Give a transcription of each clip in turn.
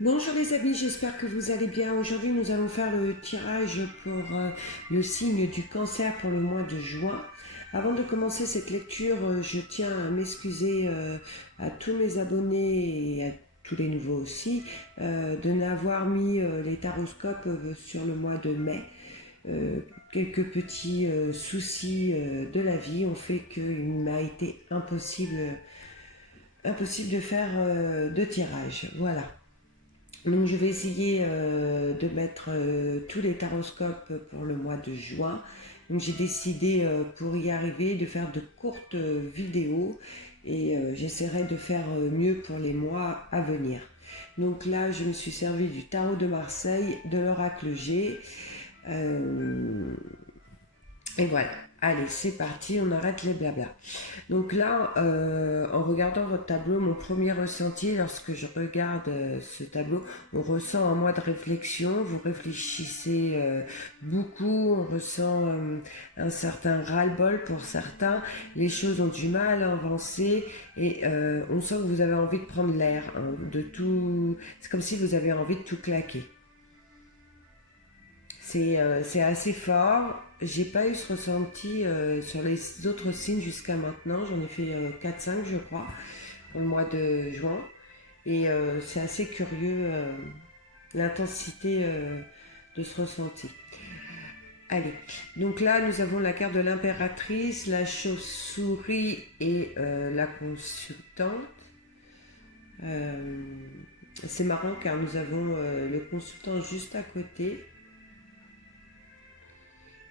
Bonjour les amis, j'espère que vous allez bien. Aujourd'hui, nous allons faire le tirage pour le signe du cancer pour le mois de juin. Avant de commencer cette lecture, je tiens à m'excuser à tous mes abonnés et à tous les nouveaux aussi de n'avoir mis les taroscopes sur le mois de mai. Quelques petits soucis de la vie ont fait qu'il m'a été impossible de faire de tirage. Voilà. Donc je vais essayer de mettre tous les taroscopes pour le mois de juin. Donc j'ai décidé pour y arriver de faire de courtes vidéos et j'essaierai de faire mieux pour les mois à venir. Donc là je me suis servi du tarot de Marseille, de l'oracle G. Et voilà, allez, c'est parti, on arrête les blabla. Donc là, en regardant votre tableau, mon premier ressenti, lorsque je regarde ce tableau, on ressent un mois de réflexion, vous réfléchissez beaucoup, on ressent un certain ras-le-bol pour certains, les choses ont du mal à avancer et on sent que vous avez envie de prendre l'air, hein, de tout. C'est comme si vous avez envie de tout claquer. C'est assez fort. J'ai pas eu ce ressenti sur les autres signes jusqu'à maintenant. J'en ai fait 4-5 je crois pour le mois de juin. Et c'est assez curieux l'intensité de ce ressenti. Allez, donc là nous avons la carte de l'impératrice, la chauve-souris et la consultante. C'est marrant car nous avons le consultant juste à côté.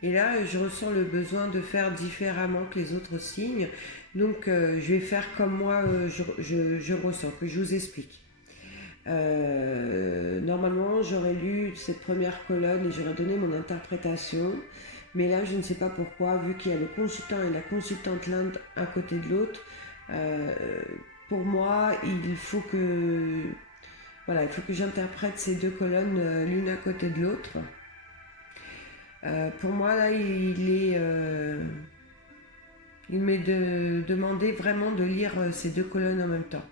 Et là, je ressens le besoin de faire différemment que les autres signes. Donc, je vais faire comme moi, je ressens, que je vous explique. Normalement, j'aurais lu cette première colonne et j'aurais donné mon interprétation. Mais là, je ne sais pas pourquoi, vu qu'il y a le consultant et la consultante l'un à côté de l'autre, pour moi, il faut que j'interprète ces deux colonnes l'une à côté de l'autre. Pour moi, là, il m'est demandé vraiment de lire ces deux colonnes en même temps.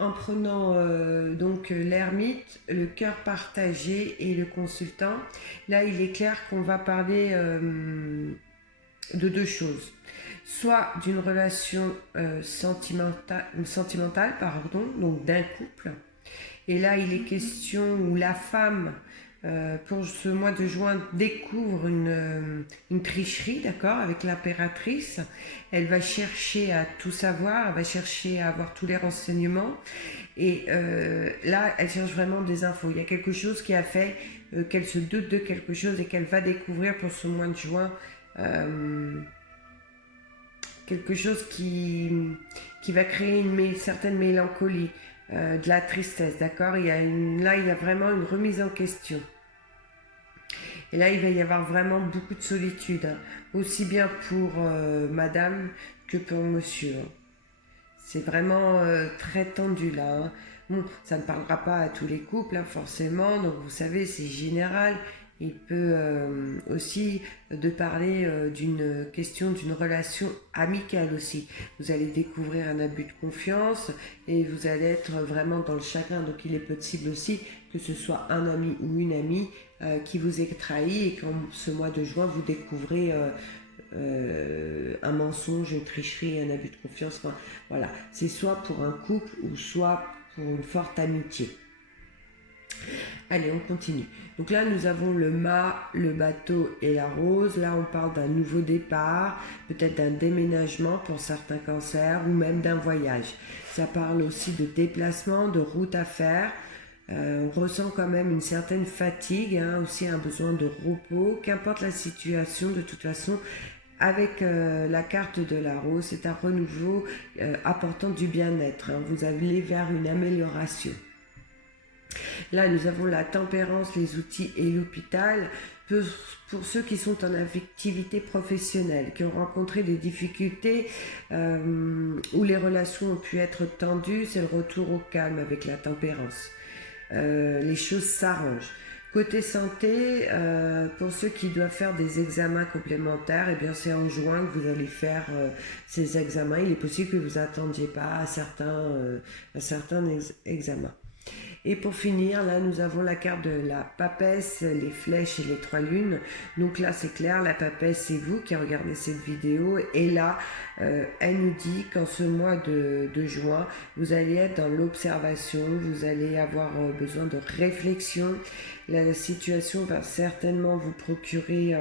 En prenant donc l'ermite, le cœur partagé et le consultant, là, il est clair qu'on va parler de deux choses. Soit d'une relation sentimentale, pardon, donc d'un couple. Et là, il est question où la femme pour ce mois de juin découvre une tricherie, d'accord, avec l'impératrice. Elle va chercher à tout savoir, elle va chercher à avoir tous les renseignements. Et là, elle cherche vraiment des infos. Il y a quelque chose qui a fait qu'elle se doute de quelque chose et qu'elle va découvrir pour ce mois de juin. Quelque chose qui va créer une certaine mélancolie, de la tristesse, d'accord. Là, il y a vraiment une remise en question. Et là, il va y avoir vraiment beaucoup de solitude, hein, aussi bien pour madame que pour monsieur. C'est vraiment très tendu là. Hein. Bon, ça ne parlera pas à tous les couples, hein, forcément, donc vous savez, c'est général. Il peut aussi de parler d'une question, d'une relation amicale aussi. Vous allez découvrir un abus de confiance et vous allez être vraiment dans le chagrin. Donc il est possible aussi que ce soit un ami ou une amie qui vous ait trahi et qu'en ce mois de juin, vous découvrez un mensonge, une tricherie, un abus de confiance. Enfin, voilà, c'est soit pour un couple ou soit pour une forte amitié. Allez, on continue. Donc là, nous avons le mât, le bateau et la rose. Là, on parle d'un nouveau départ, peut-être d'un déménagement pour certains cancers ou même d'un voyage. Ça parle aussi de déplacement, de route à faire. On ressent quand même une certaine fatigue, hein, aussi un besoin de repos. Qu'importe la situation, de toute façon, avec la carte de la rose, c'est un renouveau apportant du bien-être. Hein. Vous allez vers une amélioration. Là, nous avons la tempérance, les outils et l'hôpital. Pour ceux qui sont en activité professionnelle, qui ont rencontré des difficultés où les relations ont pu être tendues, c'est le retour au calme avec la tempérance. Les choses s'arrangent. Côté santé, pour ceux qui doivent faire des examens complémentaires, eh bien c'est en juin que vous allez faire ces examens. Il est possible que vous n'attendiez pas à certains examens. Et pour finir, là, nous avons la carte de la papesse, les flèches et les 3 lunes. Donc là, c'est clair, la papesse, c'est vous qui regardez cette vidéo. Et là, elle nous dit qu'en ce mois de juin, vous allez être dans l'observation, vous allez avoir besoin de réflexion. La situation va certainement vous procurer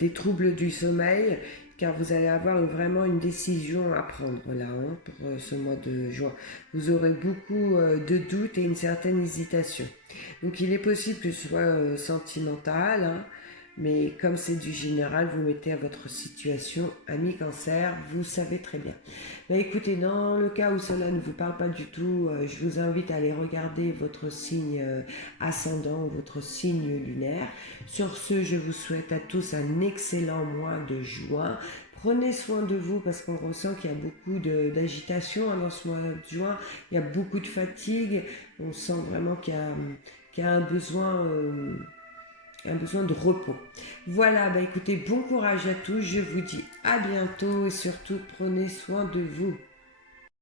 des troubles du sommeil, car vous allez avoir vraiment une décision à prendre là pour ce mois de juin. Vous aurez beaucoup de doutes et une certaine hésitation. Donc il est possible que ce soit sentimental, hein, mais comme c'est du général, vous mettez à votre situation, ami Cancer, vous savez très bien. Mais écoutez, dans le cas où cela ne vous parle pas du tout, je vous invite à aller regarder votre signe ascendant ou votre signe lunaire. Sur ce, je vous souhaite à tous un excellent mois de juin. Prenez soin de vous parce qu'on ressent qu'il y a beaucoup d'agitation dans ce mois de juin. Il y a beaucoup de fatigue. On sent vraiment qu'il y a un besoin de repos. Voilà, bah écoutez, bon courage à tous. Je vous dis à bientôt et surtout prenez soin de vous.